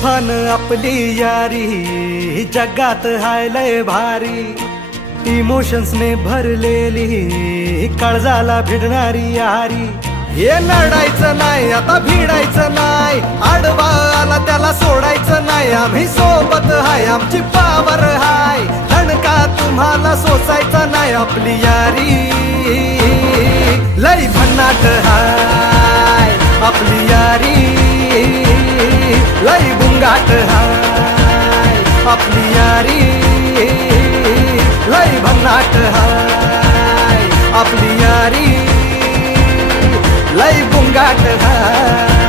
तुफान आपली यारी जगात हाय लय भारी, इमोशन्स ने भरलेली काळजाला भिडणारी यारी. हे नडायचं नाही आता भिडायचं नाही, आडवा आला त्याला सोडायचं नाही. आम्ही सोबत हाय आमची पावर हाय, धणका तुम्हाला सोसायचा नाही. आपली यारी लय भन्नाट हाय, आपली यारी लय बुंगाट हाय. आपली यारी लय भन्नाट हाय, आपली यारी लय बुंगाट हाय.